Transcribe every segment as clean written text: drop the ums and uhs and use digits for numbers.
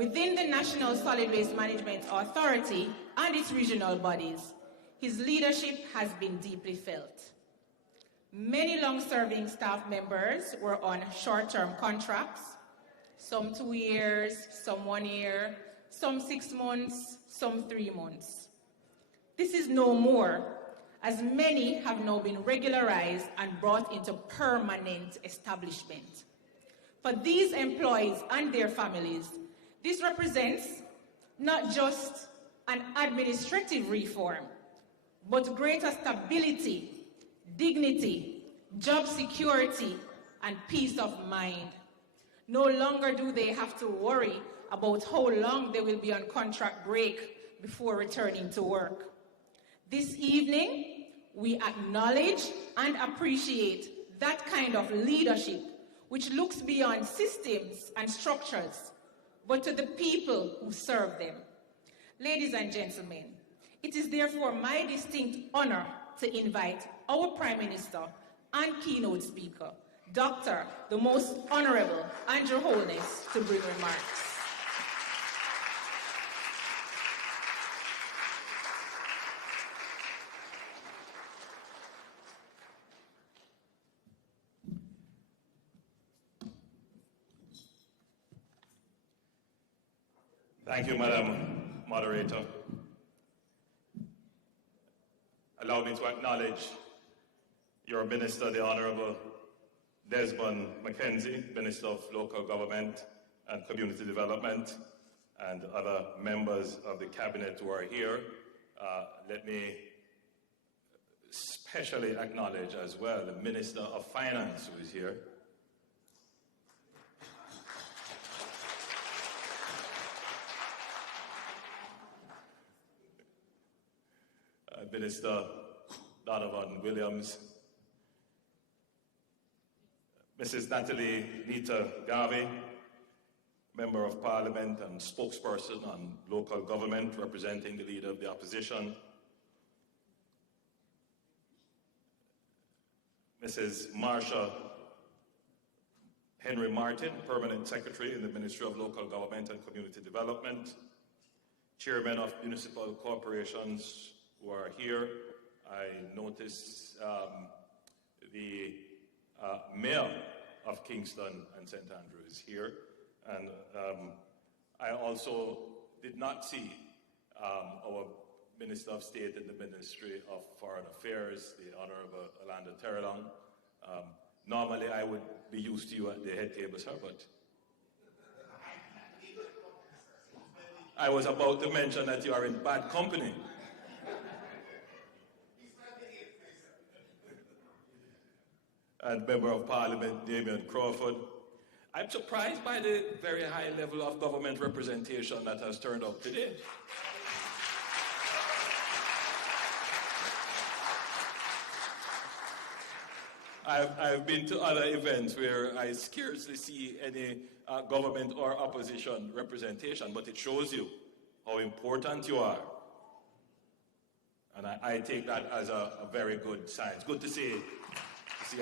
within the National Solid Waste Management Authority and its regional bodies. His leadership has been deeply felt. Many long-serving staff members were on short-term contracts, some 2 years, some 1 year, some 6 months, some 3 months. This is no more, as many have now been regularized and brought into permanent establishment. For these employees and their families, this represents not just an administrative reform, but greater stability, dignity, job security, and peace of mind. No longer do they have to worry about how long they will be on contract break before returning to work. This evening, we acknowledge and appreciate that kind of leadership which looks beyond systems and structures, but to the people who serve them. Ladies and gentlemen, it is therefore my distinct honor to invite our Prime Minister and keynote speaker, Dr. the Most Honorable Andrew Holness, to bring remarks. Thank you, Madam Moderator. Allow me to acknowledge your Minister, the Honorable Desmond McKenzie, Minister of Local Government and Community Development, and other members of the Cabinet who are here. Let me especially acknowledge as well the Minister of Finance who is here. Minister Donovan Williams, Mrs. Natalie Nita Garvey, Member of Parliament and spokesperson on local government representing the Leader of the Opposition, Mrs. Marsha Henry Martin, Permanent Secretary in the Ministry of Local Government and Community Development, Chairman of Municipal Corporations who are here. I notice the Mayor of Kingston and St. Andrew is here. And I also did not see our Minister of State in the Ministry of Foreign Affairs, the Honorable Alanda Terrelong. Normally I would be used to you at the head table, sir, but I was about to mention that you are in bad company. And Member of Parliament Damian Crawford. I'm surprised by the very high level of government representation that has turned up today. I've been to other events where I scarcely see any government or opposition representation, but it shows you how important you are. And I take that as a very good sign. It's good to see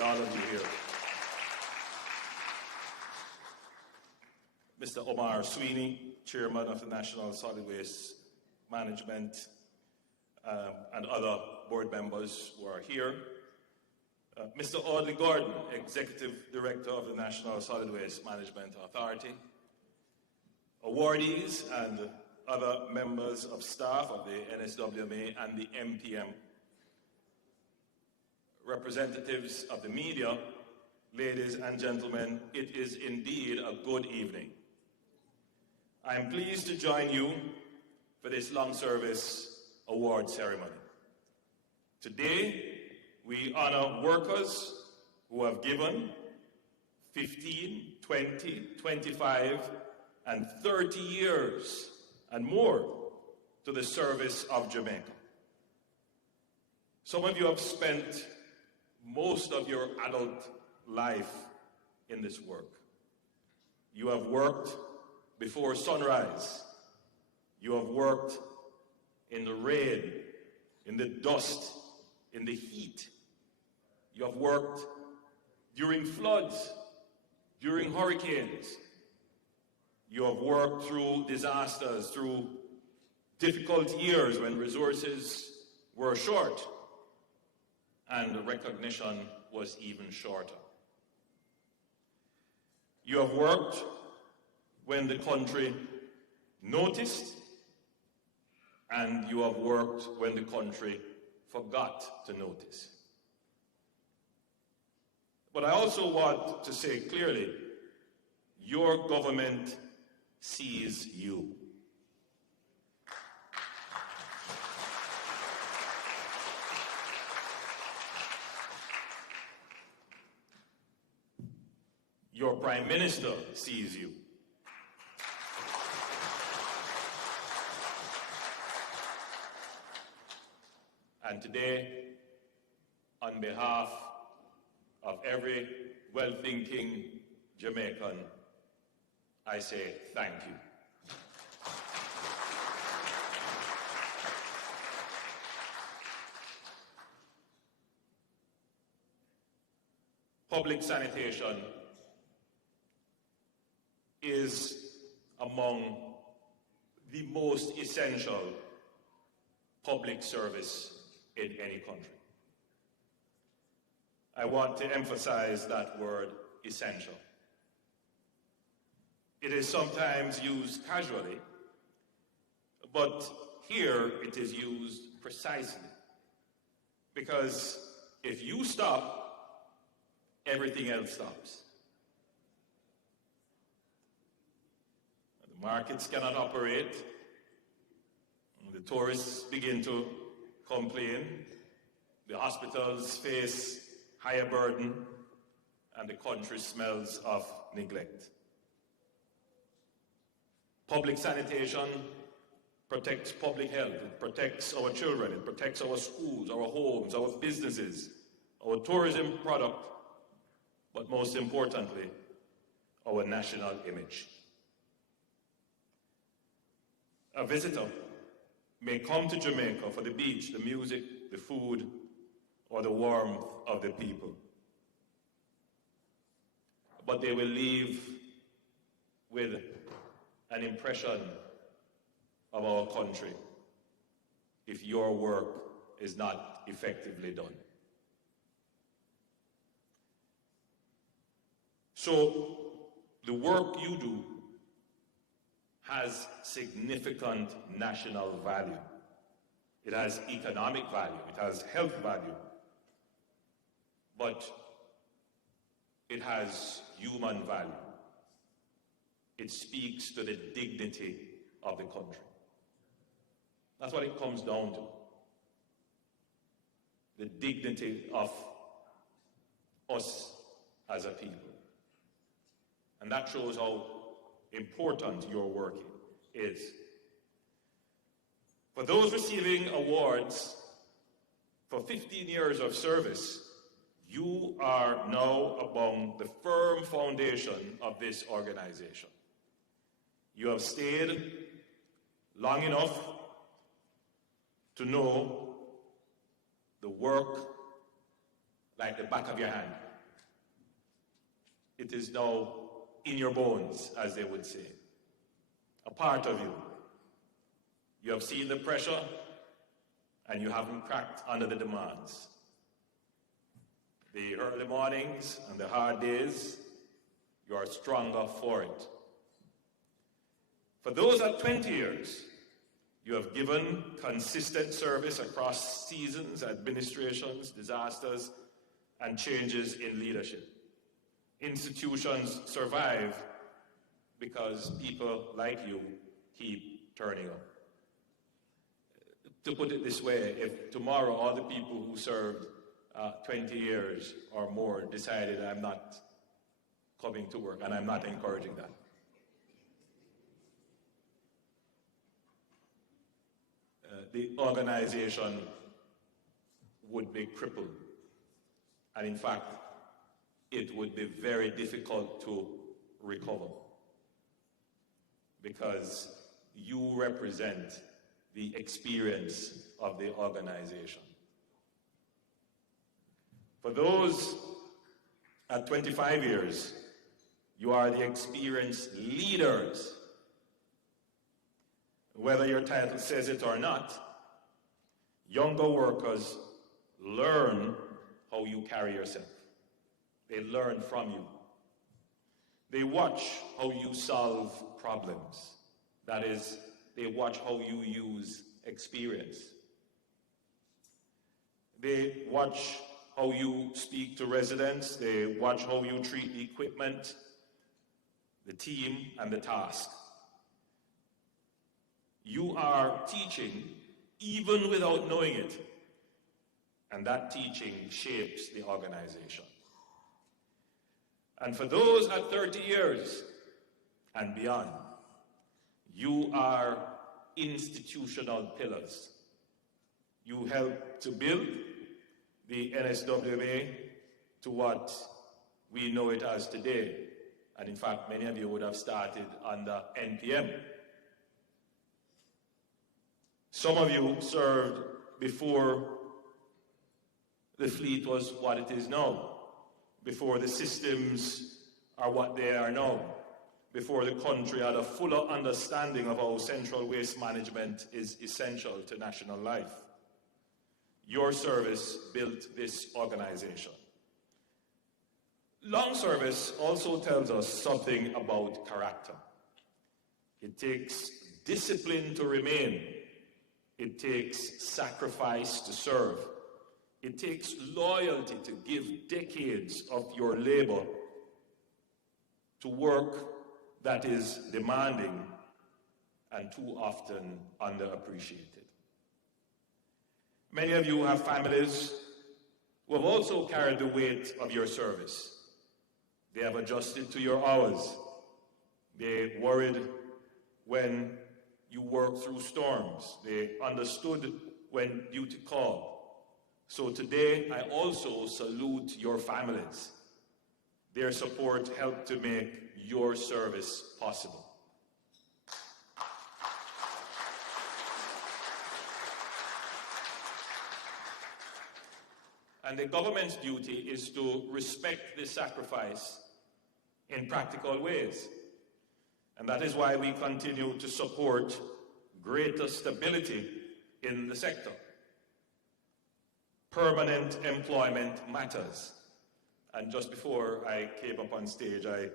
all of you here. Mr. Omar Sweeney, Chairman of the National Solid Waste Management, and other board members who are here. Mr. Audley Gordon, Executive Director of the National Solid Waste Management Authority. Awardees and other members of staff of the NSWMA and the MPM. Representatives of the media, ladies and gentlemen, it is indeed a good evening. I am pleased to join you for this long service award ceremony. Today, we honor workers who have given 15, 20, 25, and 30 years and more to the service of Jamaica. Some of you have spent most of your adult life in this work. You have worked before sunrise. You have worked in the rain, in the dust, in the heat. You have worked during floods, during hurricanes. You have worked through disasters, through difficult years when resources were short and the recognition was even shorter. You have worked when the country noticed, and you have worked when the country forgot to notice. But I also want to say clearly, your government sees you. Your Prime Minister sees you. And today, on behalf of every well-thinking Jamaican, I say thank you. Public sanitation is among the most essential public service in any country. I want to emphasize that word, essential. It is sometimes used casually, but here it is used precisely. Because if you stop, everything else stops. The markets cannot operate. The tourists begin to complain. The hospitals face higher burden, and the country smells of neglect. Public sanitation protects public health. It protects our children. It protects our schools, our homes, our businesses, our tourism product, but most importantly, our national image. A visitor may come to Jamaica for the beach, the music, the food, or the warmth of the people. But they will leave with an impression of our country if your work is not effectively done. So, the work you do has significant national value. It has economic value, it has health value, but it has human value. It speaks to the dignity of the country. That's what it comes down to. The dignity of us as a people. And that shows how important your work is. For those receiving awards for 15 years of service, you are now among the firm foundation of this organization. You have stayed long enough to know the work like the back of your hand. It is now in your bones, as they would say, a part of you. You have seen the pressure, and you haven't cracked under the demands. The early mornings and the hard days, you are stronger for it. For those at 20 years, you have given consistent service across seasons, administrations, disasters, and changes in leadership. Institutions survive because people like you keep turning up. To put it this way, if tomorrow all the people who served 20 years or more decided I'm not coming to work, and I'm not encouraging that, the organization would be crippled. And in fact, it would be very difficult to recover because you represent the experience of the organization. For those at 25 years, you are the experienced leaders whether your title says it or not, younger workers learn how you carry yourself. They learn from you. They watch how you solve problems. That is, they watch how you use experience. They watch how you speak to residents. They watch how you treat the equipment, the team, and the task. You are teaching even without knowing it. And that teaching shapes the organization. And for those at 30 years and beyond, you are institutional pillars. You help to build the NSWMA to what we know it as today. And in fact, many of you would have started under NPM. Some of you served before the fleet was what it is now, before the systems are what they are now, before the country had a fuller understanding of how central waste management is essential to national life. Your service built this organization. Long service also tells us something about character. It takes discipline to remain. It takes sacrifice to serve. It takes loyalty to give decades of your labor to work that is demanding and too often underappreciated. Many of you have families who have also carried the weight of your service. They have adjusted to your hours. They worried when you worked through storms. They understood when duty called. So today, I also salute your families. Their support helped to make your service possible. And the government's duty is to respect this sacrifice in practical ways. And that is why we continue to support greater stability in the sector. Permanent employment matters. And just before I came up on stage, I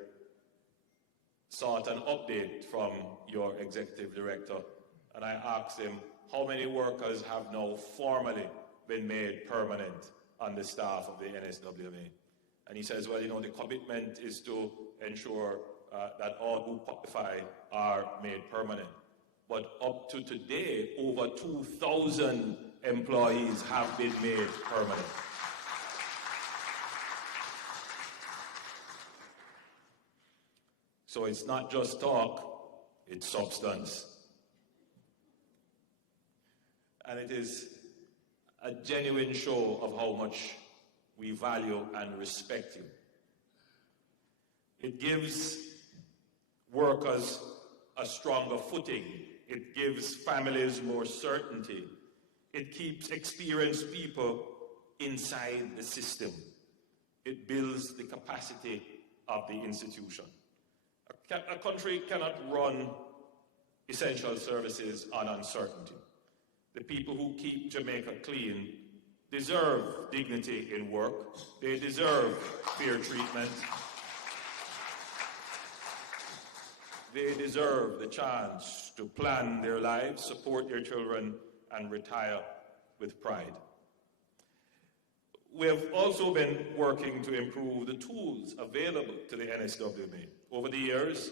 sought an update from your executive director, and I asked him how many workers have now formally been made permanent on the staff of the NSWMA. And he says, well, the commitment is to ensure that all who qualify are made permanent. But up to today, over 2,000 employees have been made permanent. So it's not just talk, it's substance. And it is a genuine show of how much we value and respect you. It gives workers a stronger footing. It gives families more certainty. It keeps experienced people inside the system. It builds the capacity of the institution. A country cannot run essential services on uncertainty. The people who keep Jamaica clean deserve dignity in work. They deserve fair treatment. They deserve the chance to plan their lives, support their children, and retire with pride. We have also been working to improve the tools available to the NSWMA. Over the years,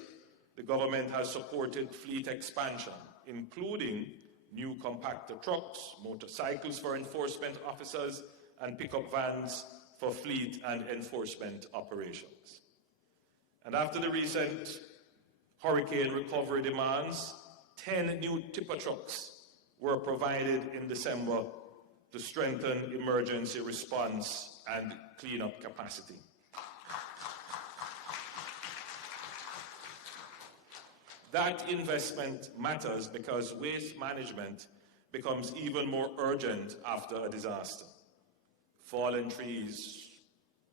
the government has supported fleet expansion, including new compactor trucks, motorcycles for enforcement officers, and pickup vans for fleet and enforcement operations. And after the recent hurricane recovery demands, 10 new tipper trucks were provided in December to strengthen emergency response and cleanup capacity. That investment matters because waste management becomes even more urgent after a disaster. Fallen trees,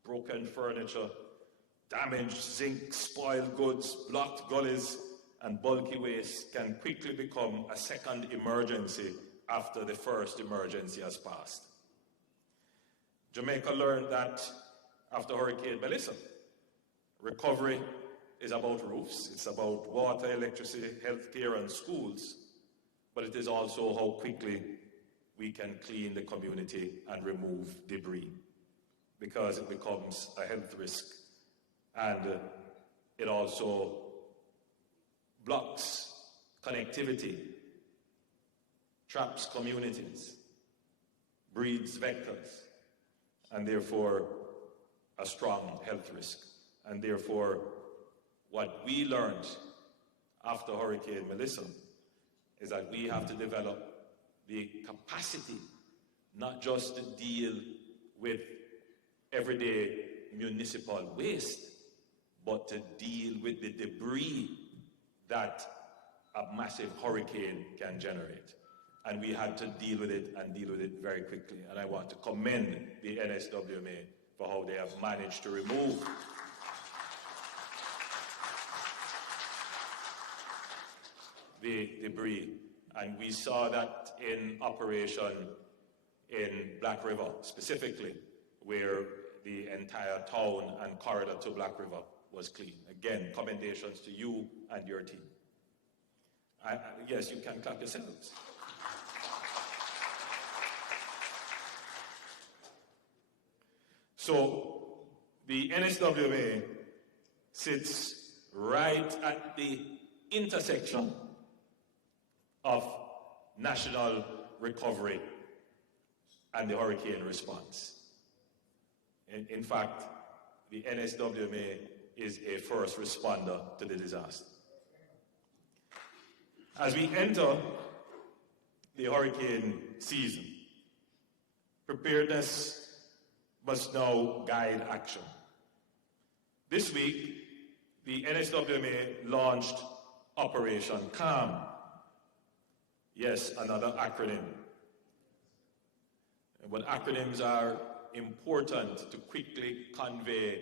broken furniture, damaged zinc, spoiled goods, blocked gullies, and bulky waste can quickly become a second emergency after the first emergency has passed. Jamaica learned that after Hurricane Melissa, recovery is about roofs, it's about water, electricity, healthcare, and schools, but it is also how quickly we can clean the community and remove debris, because it becomes a health risk, and it also blocks connectivity, traps communities, breeds vectors, and therefore a strong health risk. And therefore, what we learned after Hurricane Melissa is that we have to develop the capacity not just to deal with everyday municipal waste, but to deal with the debris that a massive hurricane can generate. And we had to deal with it, and deal with it very quickly. And I want to commend the NSWMA for how they have managed to remove the debris. And we saw that in operation in Black River, specifically, where the entire town and corridor to Black River was clean. Again, commendations to you and your team. Yes, you can clap yourselves. So, the NSWMA sits right at the intersection of national recovery and the hurricane response. In fact, the NSWMA is a first responder to the disaster. As we enter the hurricane season, preparedness must now guide action. This week, the NSWMA launched Operation Calm. Yes, another acronym. But acronyms are important to quickly convey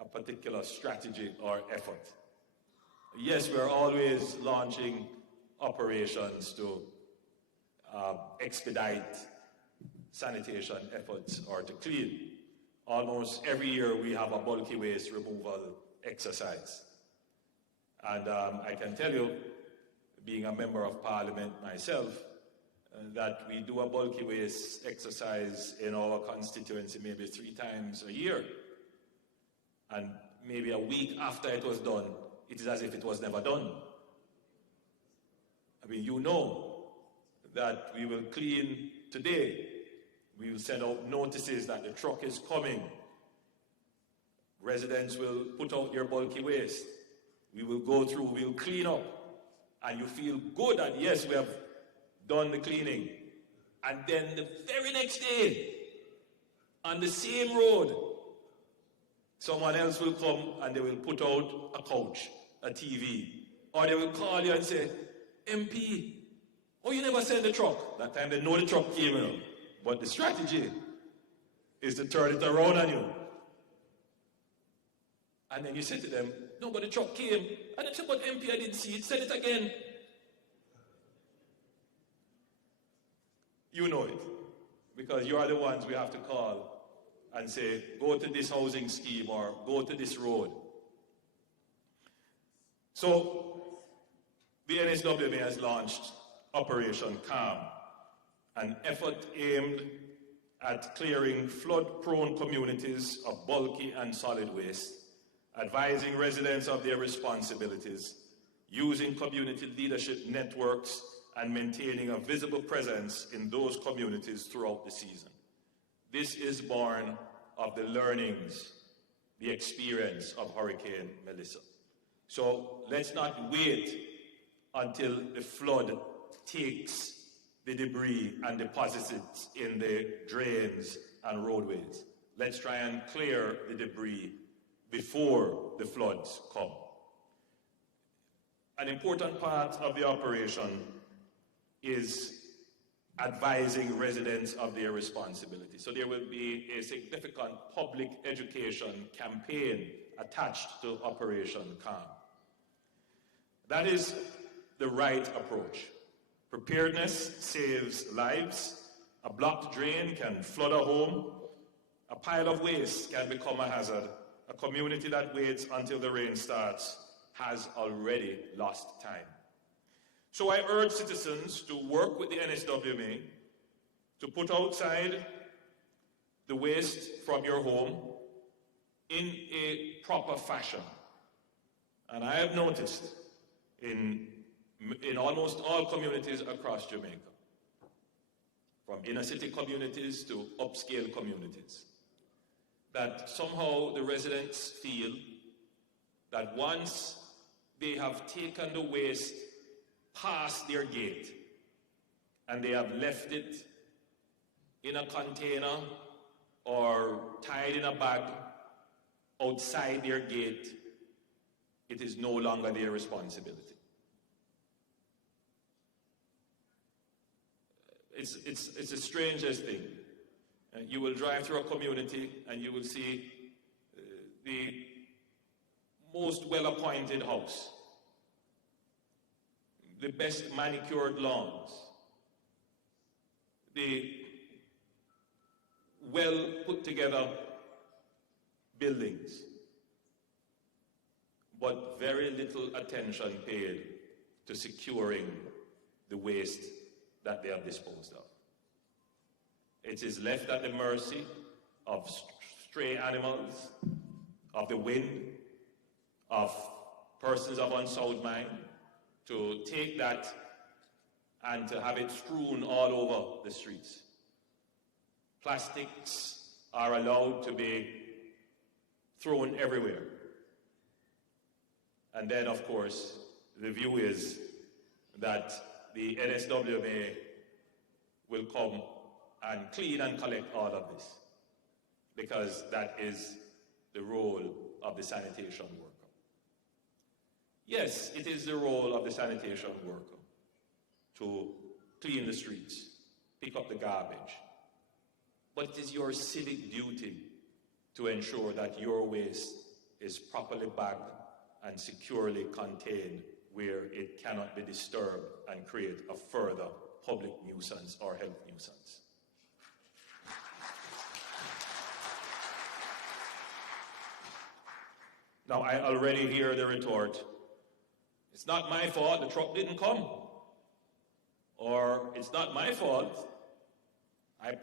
a particular strategy or effort. Yes, we're always launching operations to expedite sanitation efforts or to clean. Almost every year we have a bulky waste removal exercise. And I can tell you, being a member of parliament myself, that we do a bulky waste exercise in our constituency maybe 3 times a year. And maybe a week after it was done, it is as if it was never done. I mean, you know that we will clean today. We will send out notices that the truck is coming. Residents will put out their bulky waste. We will go through, we'll clean up. And you feel good that, yes, we have done the cleaning. And then the very next day, on the same road, someone else will come and they will put out a couch, a TV. Or they will call you and say, MP, oh, you never sent the truck. That time they know the truck came, you know. But the strategy is to turn it around on you. And then you say to them, no, but the truck came. And they say, but MP, I didn't see it. Send it again. You know it. Because you are the ones we have to call and say, go to this housing scheme or go to this road. So, the NSWMA has launched Operation Calm, an effort aimed at clearing flood-prone communities of bulky and solid waste, advising residents of their responsibilities, using community leadership networks, and maintaining a visible presence in those communities throughout the season. This is born of the learnings, the experience of Hurricane Melissa. So let's not wait until the flood takes the debris and deposits it in the drains and roadways. Let's try and clear the debris before the floods come. An important part of the operation is advising residents of their responsibility. So there will be a significant public education campaign attached to Operation Calm. That is the right approach. Preparedness saves lives. A blocked drain can flood a home. A pile of waste can become a hazard. A community that waits until the rain starts has already lost time. So I urge citizens to work with the NSWMA to put outside the waste from your home in a proper fashion. And I have noticed in almost all communities across Jamaica, from inner city communities to upscale communities, that somehow the residents feel that once they have taken the waste past their gate and they have left it in a container or tied in a bag outside their gate, it is no longer their responsibility. It's the strangest thing. You will drive through a community and you will see the most well-appointed house, the best manicured lawns, the well-put-together buildings, but very little attention paid to securing the waste that they have disposed of. It is left at the mercy of stray animals, of the wind, of persons of unsound mind, to take that and to have it strewn all over the streets. Plastics are allowed to be thrown everywhere. And then, of course, the view is that the NSWMA will come and clean and collect all of this, because that is the role of the sanitation worker. Yes, it is the role of the sanitation worker to clean the streets, pick up the garbage, but it is your civic duty to ensure that your waste is properly bagged and securely contained where it cannot be disturbed and create a further public nuisance or health nuisance. Now, I already hear the retort, it's not my fault, the truck didn't come. Or, it's not my fault, I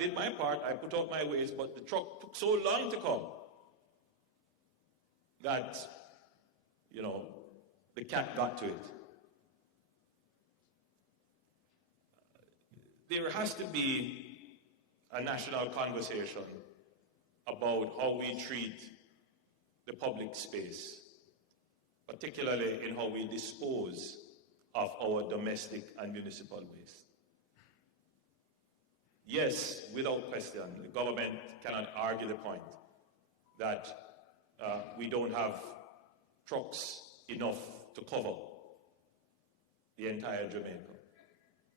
did my part, I put out my waste, but the truck took so long to come that, the cat got to it. There has to be a national conversation about how we treat the public space, particularly in how we dispose of our domestic and municipal waste. Yes, without question, the government cannot argue the point that we don't have trucks enough to cover the entire Jamaica.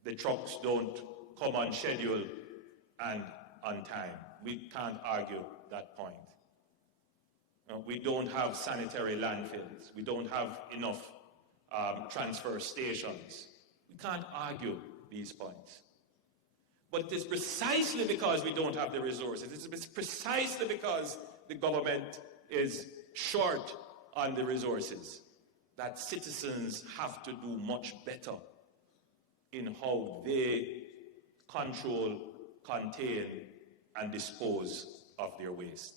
The trucks don't come on schedule and on time. We can't argue that point. We don't have sanitary landfills. We don't have enough transfer stations. We can't argue these points. But it is precisely because we don't have the resources, it's precisely because the government is short on the resources that citizens have to do much better in how they control, contain, and dispose of their waste.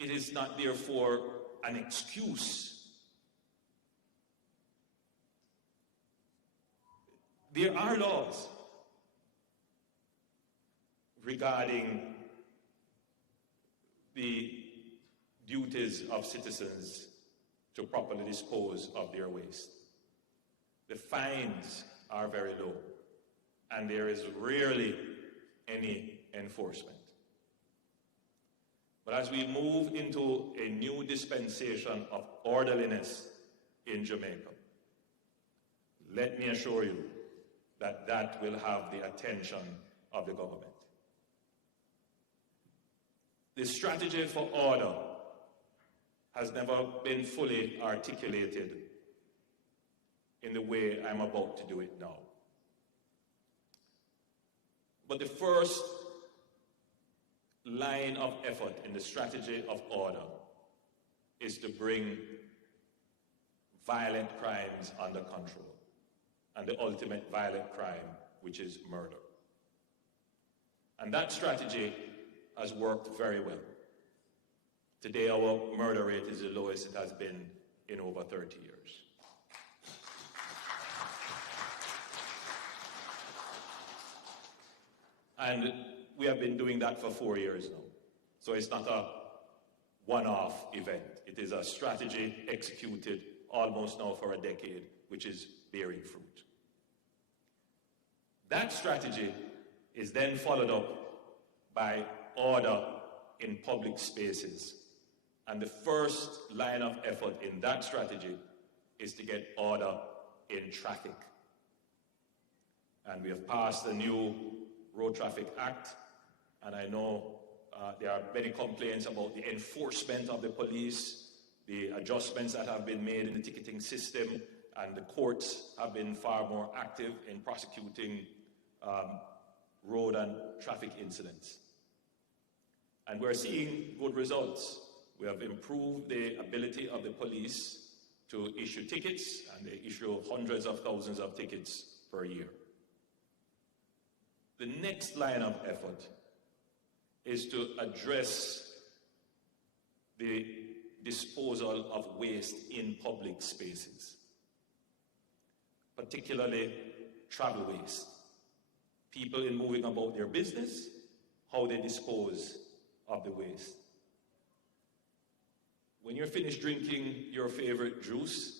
It is not, therefore, an excuse. There are laws regarding the duties of citizens to properly dispose of their waste. The fines are very low, and there is rarely any enforcement. But as we move into a new dispensation of orderliness in Jamaica, let me assure you that that will have the attention of the government. The strategy for order has never been fully articulated in the way I'm about to do it now. But the first line of effort in the strategy of order is to bring violent crimes under control, and the ultimate violent crime, which is murder. And that strategy has worked very well. Today, our murder rate is the lowest it has been in over 30 years. And we have been doing that for 4 years now. So it's not a one-off event. It is a strategy executed almost now for a decade, which is bearing fruit. That strategy is then followed up by order in public spaces. And the first line of effort in that strategy is to get order in traffic. And we have passed a new Road Traffic Act, and I know there are many complaints about the enforcement of the police, the adjustments that have been made in the ticketing system, and the courts have been far more active in prosecuting road and traffic incidents. And we're seeing good results. We have improved the ability of the police to issue tickets, and they issue hundreds of thousands of tickets per year. The next line of effort is to address the disposal of waste in public spaces, particularly travel waste. People in moving about their business, how they dispose of the waste. When you're finished drinking your favorite juice,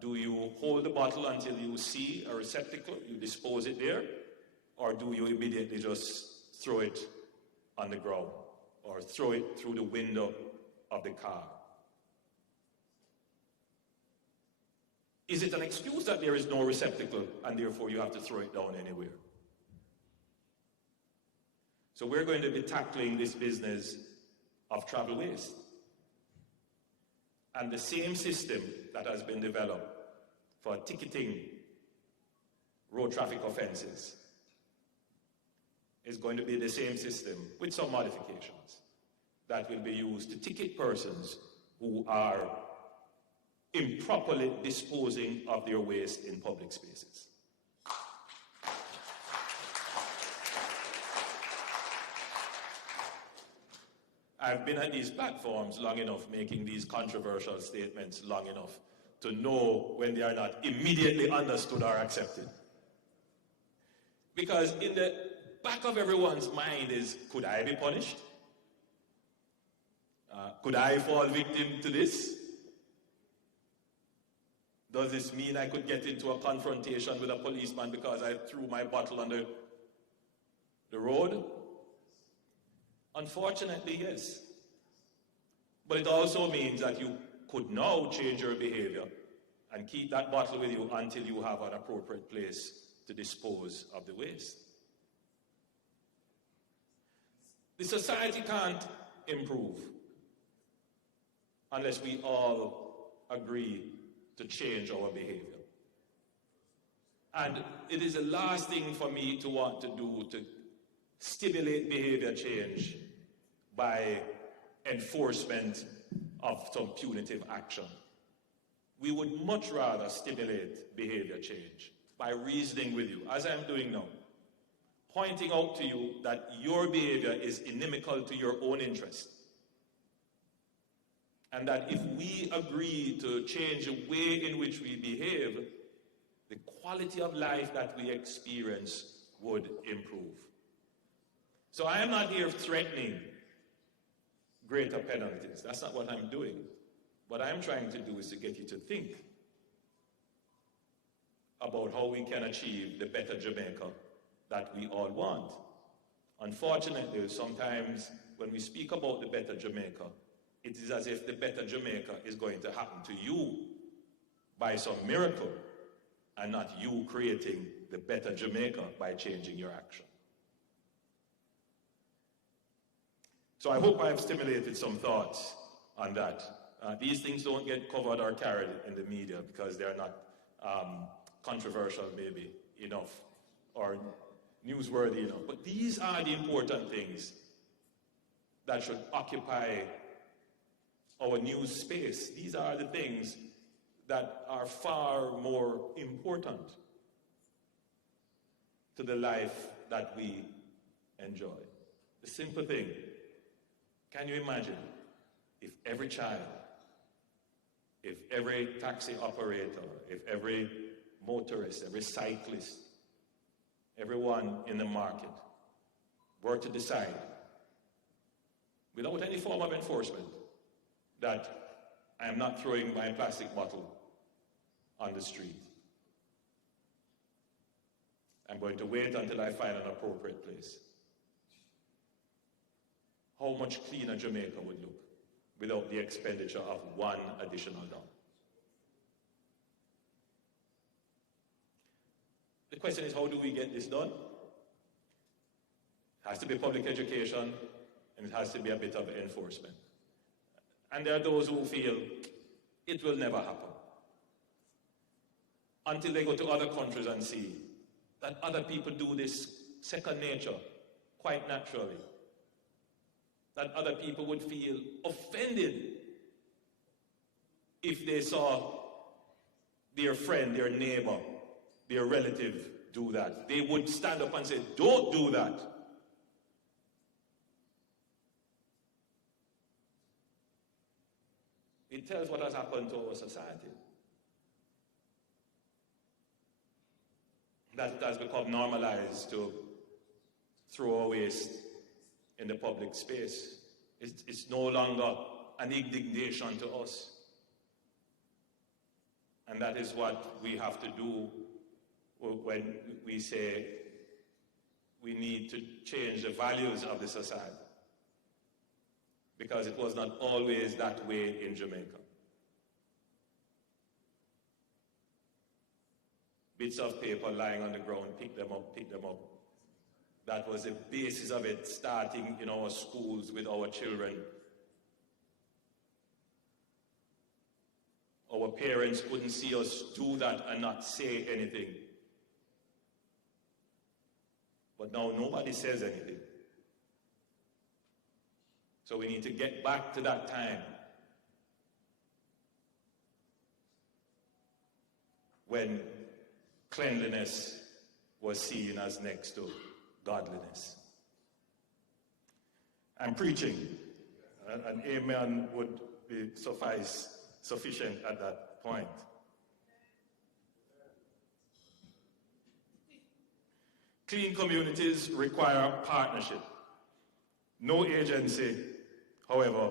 do you hold the bottle until you see a receptacle, you dispose it there, or do you immediately just throw it on the ground or throw it through the window of the car? Is it an excuse that there is no receptacle and therefore you have to throw it down anywhere? So we're going to be tackling this business of travel waste. And the same system that has been developed for ticketing road traffic offenses is going to be the same system with some modifications that will be used to ticket persons who are improperly disposing of their waste in public spaces. I've been at these platforms long enough, making these controversial statements long enough to know when they are not immediately understood or accepted. Because in the back of everyone's mind is, could I be punished? Could I fall victim to this? Does this mean I could get into a confrontation with a policeman because I threw my bottle on the road? Unfortunately, yes. But it also means that you could now change your behavior and keep that bottle with you until you have an appropriate place to dispose of the waste. The society can't improve unless we all agree to change our behavior. And it is the last thing for me to want to do to stimulate behavior change by enforcement of some punitive action. We would much rather stimulate behavior change by reasoning with you, as I'm doing now, pointing out to you that your behavior is inimical to your own interest. And that if we agree to change the way in which we behave, the quality of life that we experience would improve. So I am not here threatening greater penalties. That's not what I'm doing. What I'm trying to do is to get you to think about how we can achieve the better Jamaica that we all want. Unfortunately, sometimes when we speak about the better Jamaica, it is as if the better Jamaica is going to happen to you by some miracle, and not you creating the better Jamaica by changing your action. So I hope I have stimulated some thoughts on that. These things don't get covered or carried in the media because they're not controversial maybe enough or newsworthy enough. But these are the important things that should occupy our news space. These are the things that are far more important to the life that we enjoy. The simple thing, can you imagine if every child, if every taxi operator, if every motorist, every cyclist, everyone in the market were to decide, without any form of enforcement, that I am not throwing my plastic bottle on the street. I'm going to wait until I find an appropriate place. How much cleaner Jamaica would look without the expenditure of one additional dollar. The question is, how do we get this done? It has to be public education, and it has to be a bit of enforcement. And there are those who feel it will never happen until they go to other countries and see that other people do this second nature quite naturally. That other people would feel offended if they saw their friend, their neighbor, their relative do that. They would stand up and say, don't do that. It tells what has happened to our society. That it has become normalized to throw our waste in the public space. It's no longer an indignation to us. And that is what we have to do when we say we need to change the values of the society. Because it was not always that way in Jamaica. Bits of paper lying on the ground, pick them up, pick them up. That was the basis of it, starting in our schools with our children. Our parents couldn't see us do that and not say anything. But now nobody says anything. So we need to get back to that time when cleanliness was seen as next to godliness. I'm preaching, and amen would be sufficient at that point. Clean communities require partnership. No agency, however,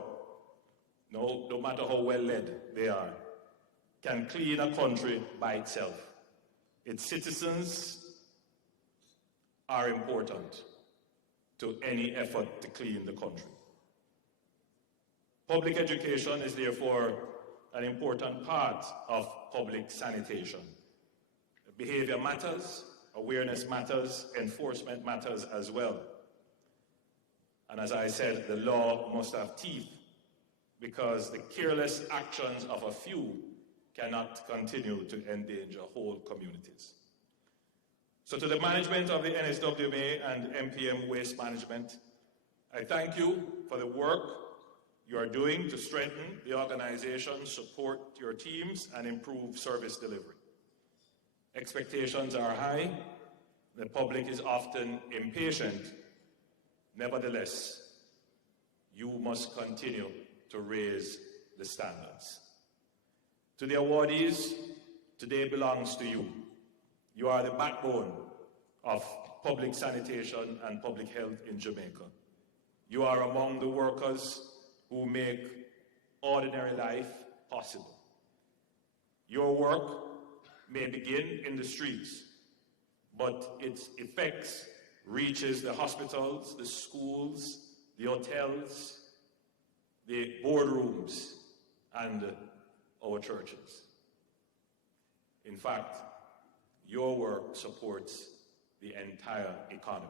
no matter how well led they are, can clean a country by itself. Its citizens are important to any effort to clean the country. Public education is therefore an important part of public sanitation. Behavior matters, awareness matters, enforcement matters as well. And as I said, the law must have teeth because the careless actions of a few cannot continue to endanger whole communities. So to the management of the NSWMA and MPM Waste Management, I thank you for the work you are doing to strengthen the organization, support your teams, and improve service delivery. Expectations are high. The public is often impatient. Nevertheless, you must continue to raise the standards. To the awardees, today belongs to you. You are the backbone of public sanitation and public health in Jamaica. You are among the workers who make ordinary life possible. Your work may begin in the streets, but its effects reaches the hospitals, the schools, the hotels, the boardrooms, and our churches. In fact, your work supports the entire economy.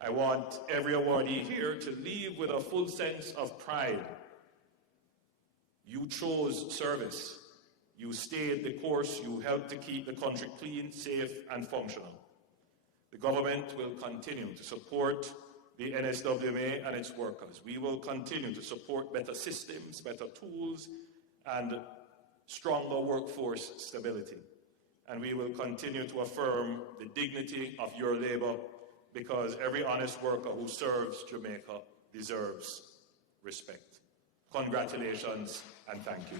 I want every awardee here to leave with a full sense of pride You chose service. You stayed the course. You helped to keep the country clean, safe, and functional. The government will continue to support the NSWMA and its workers. We will continue to support better systems, better tools, and stronger workforce stability. And we will continue to affirm the dignity of your labor, because every honest worker who serves Jamaica deserves respect. Congratulations and thank you.